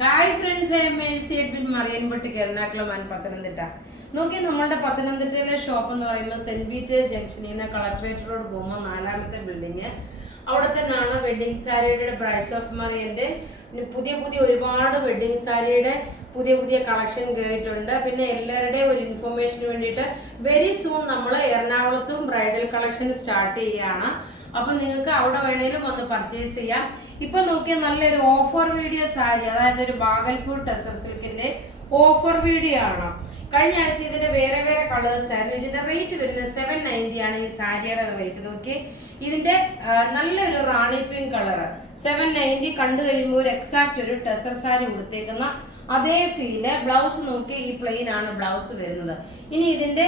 Hi friends, I am Mercy Edwin Mariyanpatti Ernakulam and Pathanamthitta. നോക്കി, നമ്മളുടെ പത്തനംതിട്ടയിലെ ഷോപ്പ് എന്ന് പറയുമ്പോൾ സെന്റ് പീറ്റേഴ്സ് ജംഗ്ഷനിൽ നിന്ന് കളക്ടറേറ്റ് റോഡ് പോകുമ്പോൾ 4ാമത്തെ ബിൽഡിങ്. അവിടെ തന്നെയാണ് വെഡിങ് സാരിയുടെ ബ്രൈഡ്സ് ഓഫ് മറിയൻ്റെ പുതിയ ഒരുപാട് വെഡിങ് സാരിയുടെ പുതിയ കളക്ഷൻ കയറിയിട്ടുണ്ട്. പിന്നെ എല്ലാവരുടെയും ഒരു ഇൻഫർമേഷന് വേണ്ടിയിട്ട് വെരി സൂൺ നമ്മൾ എറണാകുളത്തും ബ്രൈഡൽ കളക്ഷൻ സ്റ്റാർട്ട് ചെയ്യുകയാണ്. അപ്പം നിങ്ങൾക്ക് അവിടെ വേണേലും വന്ന് പർച്ചേസ് ചെയ്യാം. ഇപ്പൊ നോക്കിയാൽ നല്ലൊരു ഓഫർ വീഡിയോ സാരി, അതായത് ഒരു ബാഗൽപൂർ ടെസർ സിൽക്കിന്റെ ഓഫർ വീഡിയോ ആണ്. കഴിഞ്ഞ ആഴ്ച ഇതിന്റെ വേറെ കളേഴ്സ് ആയിരുന്നു. ഇതിന്റെ റേറ്റ് വരുന്നത് 790 ആണ്. ഈ സാരിയുടെ റേറ്റ് നോക്കി, ഇതിന്റെ നല്ലൊരു റാണി പിങ്ക് കളർ 790. കണ്ടു കഴിയുമ്പോൾ ഒരു എക്സാക്ട് ഒരു ടെസർ സാരി കൊടുത്തേക്കുന്ന അതേ ഫീല്. ബ്ലൗസ് നോക്കി, ഈ പ്ലെയിൻ ആണ് ബ്ലൗസ് വരുന്നത്. ഇനി ഇതിന്റെ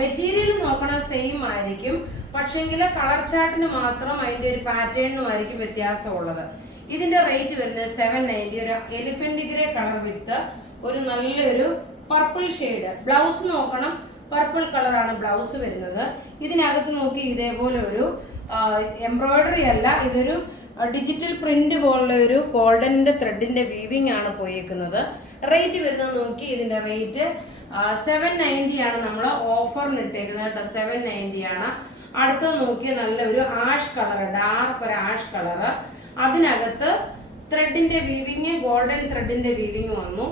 മെറ്റീരിയൽ നോക്കണം, സെയിം ആയിരിക്കും, പക്ഷെങ്കിൽ കളർ ചാർട്ടിന് മാത്രം അതിന്റെ ഒരു പാറ്റേണിനും ആയിരിക്കും വ്യത്യാസമുള്ളത്. ഇതിന്റെ റേറ്റ് വരുന്നത് 790. ഒരു എലിഫന്റ് ഗ്രേ കളർ വിത്ത് ഒരു നല്ലൊരു പർപ്പിൾ ഷെയ്ഡ്. ബ്ലൗസ് നോക്കണം, പർപ്പിൾ കളറാണ് ബ്ലൗസ് വരുന്നത്. ഇതിനകത്ത് നോക്കി ഇതേപോലെ ഒരു എംബ്രോയിഡറി അല്ല, ഇതൊരു ഡിജിറ്റൽ പ്രിന്റ് പോലുള്ള ഒരു ഗോൾഡന്റെ ത്രെഡിന്റെ വീവിംഗ് ആണ് പോയേക്കുന്നത്. റേറ്റ് വരുന്നത് നോക്കി, ഇതിന്റെ റേറ്റ് 790 ആണ്. നമ്മൾ ഓഫറിന് ഇട്ടേക്കുന്നത് കേട്ടോ, 790 ആണ്. അടുത്തത് നോക്കിയ നല്ലൊരു ആഷ് കളർ, ഡാർക്ക് ഒരു ആഷ് കളർ. അതിനകത്ത് ത്രെഡിന്റെ വീവിങ്, ഗോൾഡൻ ത്രെഡിന്റെ വീവിങ് വന്നു.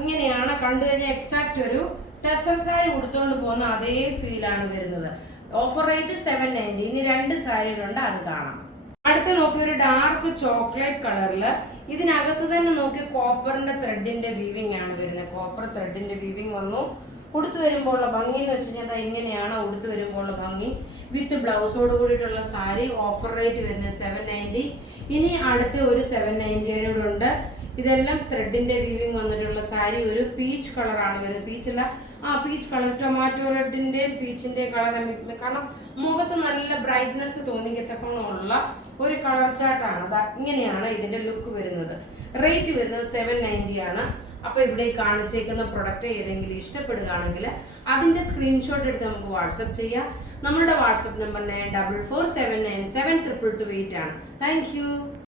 ഇങ്ങനെയാണ് കണ്ടു കഴിഞ്ഞാൽ എക്സാക്ട് ഒരു ടെസർ സാരി കൊടുത്തുകൊണ്ട് പോകുന്ന അതേ ഫീലാണ് വരുന്നത്. Offer rate 790. ഇനി 2 സാരികളുണ്ട്, അത് കാണാം. അടുത്ത നോക്കി ഒരു ഡാർക്ക് ചോക്ലേറ്റ് കളറില്, ഇതിനകത്ത് തന്നെ നോക്കി കോപ്പറിന്റെ ത്രെഡിന്റെ വീവിംഗ് ആണ് വരുന്നത്. കോപ്പർ ത്രെഡിന്റെ വീവിംഗ് വന്നു. ഉടുത്തു വരുമ്പോൾ ഉള്ള ഭംഗി എന്ന് വെച്ച് കഴിഞ്ഞാൽ ഇങ്ങനെയാണ് ഉടുത്തു വരുമ്പോൾ ഉള്ള ഭംഗി. വിത്ത് ബ്ലൗസോട് കൂടിയിട്ടുള്ള സാരി. ഓഫർ റേറ്റ് വരുന്നത് 790. ഇനി അടുത്ത ഒരു 790 കൂടെ ഉണ്ട്. ഇതെല്ലാം ത്രെഡിന്റെ വീവിംഗ് വന്നിട്ടുള്ള സാരി. ഒരു പീച്ച് കളറാണ് വരുന്നത്. പീച്ചല്ല, പീച്ച് കളർ, ടൊമാറ്റോ റെഡിന്റെ പീച്ചിന്റെ കളർ. കാരണം മുഖത്ത് നല്ല ബ്രൈറ്റ്നെസ് തോന്നിക്കത്തക്കമുള്ള ഒരു കളർ ചാർട്ടാണ്. ഇങ്ങനെയാണ് ഇതിന്റെ ലുക്ക് വരുന്നത്. റേറ്റ് വരുന്നത് 790 ആണ്. അപ്പൊ ഇവിടെ കാണിച്ചേക്കുന്ന പ്രൊഡക്റ്റ് ഏതെങ്കിലും ഇഷ്ടപ്പെടുകയാണെങ്കിൽ അതിന്റെ സ്ക്രീൻഷോട്ട് എടുത്ത് നമുക്ക് വാട്സപ്പ് ചെയ്യാം. നമ്മളുടെ വാട്സപ്പ് നമ്പർ 9447972228 ആണ്. Thank you.